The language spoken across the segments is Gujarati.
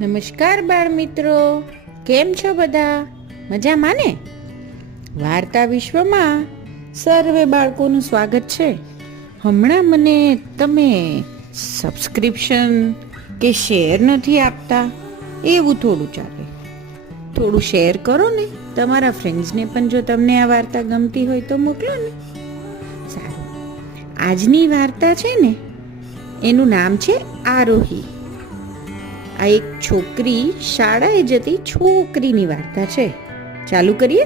નમસ્કાર બાળ મિત્રો, કેમ છો બધા? મજામાં ને? વાર્તા વિશ્વમાં સર્વે બાળકોનું સ્વાગત છે. હમણાં મને તમે સબસ્ક્રિપ્શન કે શેર નથી આપતા, એવું થોડું ચાલે. થોડું શેર કરો ને, તમારા ફ્રેન્ડ્સને પણ જો તમને આ વાર્તા ગમતી હોય તો મોકલો ને. સારું, આજની વાર્તા છે ને, એનું નામ છે આરોહી. આ એક છોકરી શાળાએ જતી છોકરીની વાર્તા છે. ચાલુ કરીએ.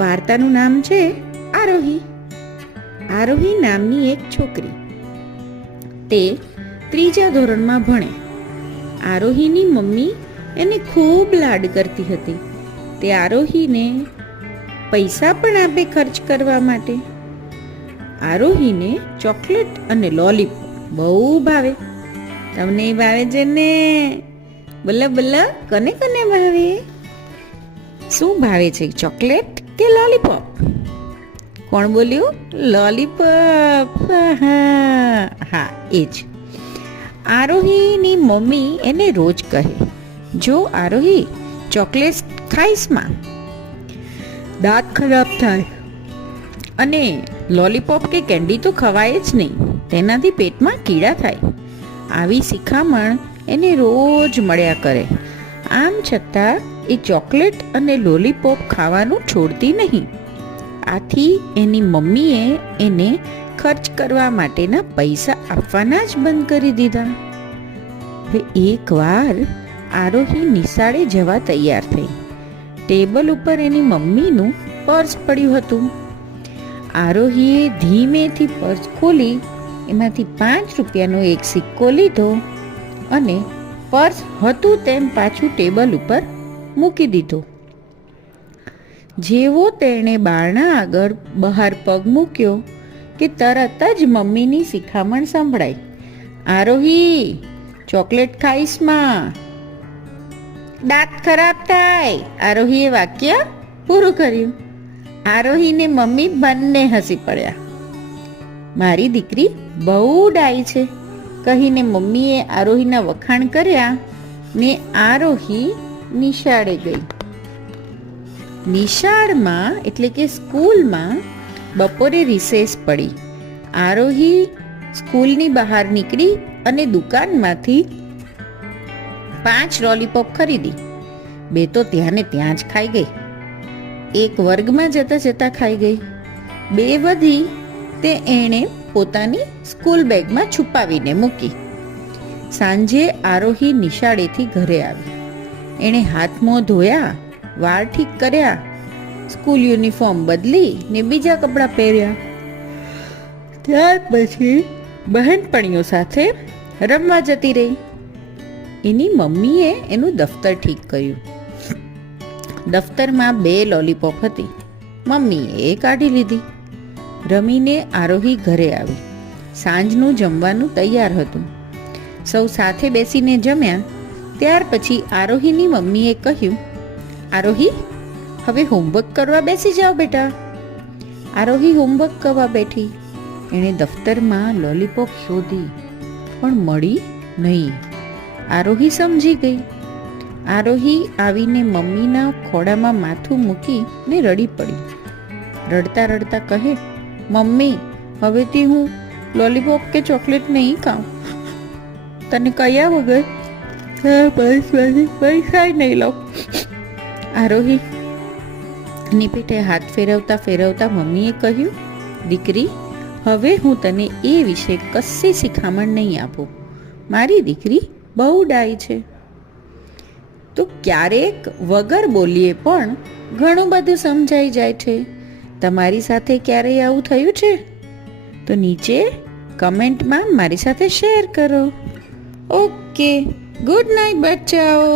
વાર્તાનું નામ છે આરોહી. આરોહી નામની એક છોકરી, તે 3જા ધોરણમાં ભણે. આરોહીની મમ્મી એને ખૂબ લાડ કરતી હતી. તે આરોહીને પૈસા પણ આપે ખર્ચ કરવા માટે. આરોહીને ચોકલેટ અને લોલીપોપ બહુ ભાવે. તમને ભાવે છે ને? બોલો બોલો, કને કને ભાવે? શું ભાવે છે, ચોકલેટ કે લોલીપોપ? કોણ બોલ્યું? લોલીપોપ. હા, એ જ. આરોહીની મમ્મી એને રોજ કહે, જો આરોહી ચોકલેટ ખાઈશમાં દાંત ખરાબ થાય, અને લોલીપોપ કે કેન્ડી તો ખવાય જ નહીં, તેનાથી પેટમાં કીડા થાય. આવી શિખામણ એને રોજ મળ્યા કરે. આમ છતાં એ ચોકલેટ અને લોલીપોપ ખાવાનું છોડતી નહીં. આથી એની મમ્મીએ એને ખર્ચ કરવા માટેના પૈસા આપવાના જ બંધ કરી દીધા. એકવાર આરોહી નિશાળે જવા તૈયાર થઈ. ટેબલ ઉપર એની મમ્મીનું પર્સ પડ્યું હતું. આરોહીએ ધીમેથી પર્સ ખોલી એમાંથી 5 રૂપિયાનો એક સિક્કો લીધો અને પર્સ હતું તેમ પાછું ટેબલ ઉપર મૂકી દીધો. જેવો તેણે બારણા આગળ બહાર પગ મૂક્યો કે તરત જ મમ્મીની શિખામણ સંભળાઈ, આરોહી ચોકલેટ ખાઈશમાં દાંત ખરાબ થાય. આરોહીએ વાક્ય પૂરું કર્યું. આરોહીને મમ્મી બંને હસી પડ્યા. મારી દીકરી બહુ ડાઈ છે કહીને મમ્મીએ આરોહીના વખાણ કર્યા ને આરોહી નિશાળે ગઈ. નિશાળમાં એટલે કે સ્કૂલમાં બપોરે રિસેસ પડી. આરોહી સ્કૂલની બહાર નીકળી અને દુકાનમાંથી 5 લોલીપોપ ખરીદી. 2 તો ત્યાં ને ત્યાં જ ખાઈ ગઈ. 1 વર્ગમાં જતા જતા ખાઈ ગઈ. 2 વધી તે એણે પોતાની સ્કૂલ બેગમાં છુપાવીને મૂકી. સાંજે આરોહી નિશાળેથી ઘરે આવી. એણે હાથ મોં ધોયા, વાળ ઠીક કર્યા, સ્કૂલ યુનિફોર્મ બદલી ને બીજા કપડાં પહેર્યા. ત્યાર પછી બહેનપણીઓ સાથે રમવા જતી રહી. એની મમ્મીએ એનું દફતર ઠીક કર્યું. દફતરમાં 2 લોલીપોપ હતી. મમ્મીએ એ કાઢી લીધી. રમીને આરોહી ઘરે આવી. સાંજનું જમવાનું તૈયાર હતું. સૌ સાથે બેસીને જમ્યા. ત્યાર પછી આરોહીની મમ્મીએ કહ્યું, આરોહી હવે હોમવર્ક કરવા બેસી જાઓ બેટા. આરોહી હોમવર્ક કરવા બેઠી. એણે દફતરમાં લોલીપોપ શોધી પણ મળી નહીં. આરોહી સમજી ગઈ. આરોહી આવીને મમ્મીના ખોળામાં માથું મૂકીને રડી પડી. રડતા રડતા કહે, મમ્મી હવેથી હું લોલીપોપ કે ચોકલેટ નહીં ખાઉં. તને કયા વગર પૈસા નહીં લઉં. આરોહી ની પેટે હાથ ફેરવતા ફેરવતા મમ્મીએ કહ્યું, દીકરી હવે હું તને એ વિશે કશી શિખામણ નહીં આપું. મારી દીકરી બહુ ડાઈ છે. તો ક્યારેક વગર બોલીએ પણ ઘણું બધું સમજાઈ જાય છે. તમારી સાથે ક્યારેય આવું થયું છે? તો નીચે કમેન્ટમાં મારી સાથે શેર કરો. Okay, good night બચ્ચાઓ.